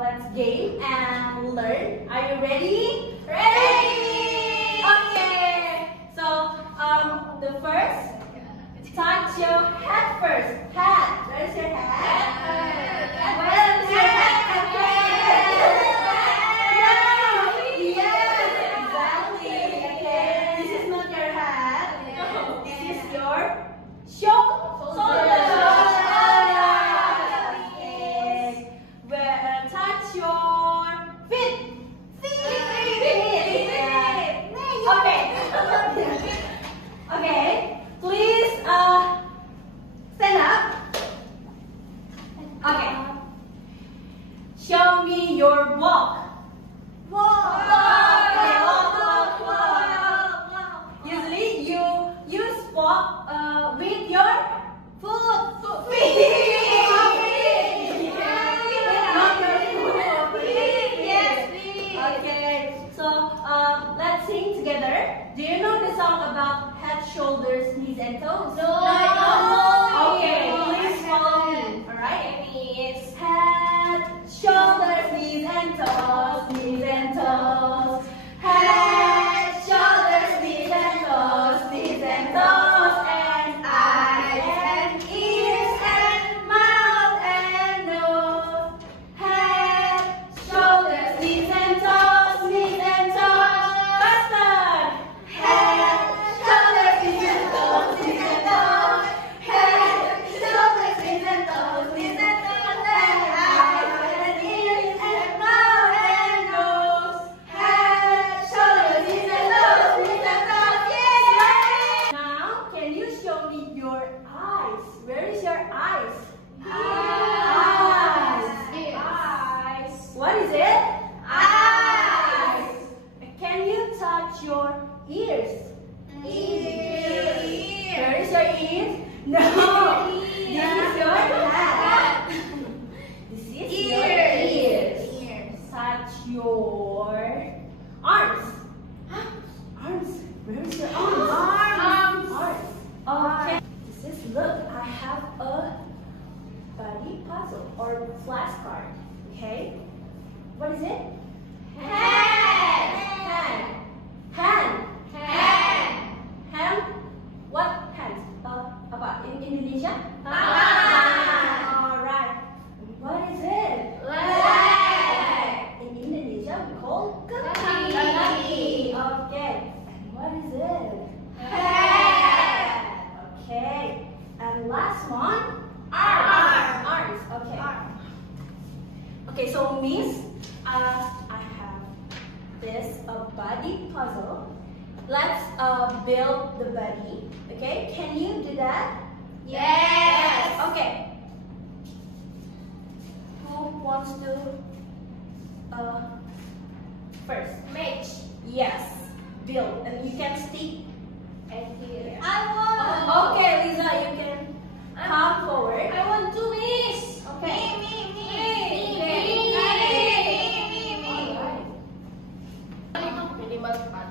let's game and learn. Are you ready? Ready! Okay. So the first, touch your head first. Head. Where's your head? Where's your head? Yes, exactly. Okay. This is not your head. This is your shoulder. Touch your feet. Okay. Okay. Please stand up. Okay. Show me your walk. Okay, walk. Usually you use walk with your feet. Okay, so let's sing together. Do you know the song about head, shoulders, knees, and toes? No. Okay, please follow me. Alright? Head, shoulders, knees, and toes. Knees and toes. Head, shoulders, knees, and toes. Knees and toes. And eyes, and ears, and mouth, and nose. Head, shoulders, knees, and toes. Knees and toes. Faster! Head, shoulders, knees, and toes. Knees and toes. Head, shoulders, knees, and toes. Knees and toes. And eyes, and ears, and mouth, and nose. Head, shoulders, knees, and toes. Knees and toes. Yes! Now, can you show me your eyes? Where is your eyes? Eyes. What is it? Eyes. Can you touch your ears? Where is your ears? No. This is your head. This is your ears. Touch your arms. Arms. Where is your arms? Arms. Okay. This is, look, I have a body puzzle or flashcard. Okay. What is it? Hand. What hand? About in Indonesia? Alright. What is it? Leg. In Indonesia we call kaki. Okay. And what is it? Head. Okay. And last one? Arms. Okay. Okay, so Miss, I have this body puzzle. Let's build the body. Okay, can you do that? Yes. Okay. Who wants to first? Match. Yes. Build, and you can stick and here. I want. Okay, Lisa, you can come forward. I want to miss. Okay. Me. Minimal part.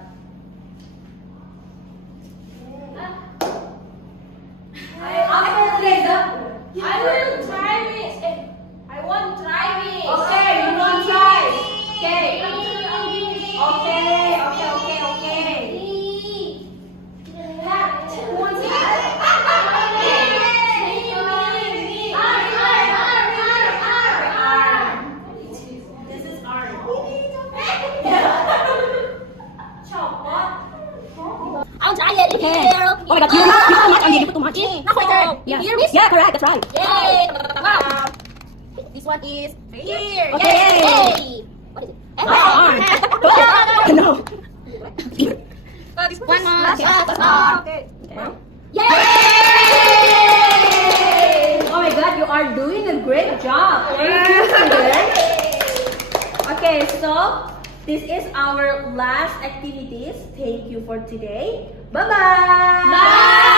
After Lisa, I will try this. I want try this. okay, you want try? Okay. Okay. Who wants it? This is arm. Chop what? I'll try it. Okay. Oh my god, you put too much on you put too much. Not my turn. Yeah. Yeah, correct, that's right. Yay! Wow. This one is here. Okay. Yay! What is it? Arm. No. This One more. last Okay. arm. Yay! Oh my god, you are doing a great job. Thank you, students. Okay, so this is our last activities. Thank you for today. Bye-bye. Bye.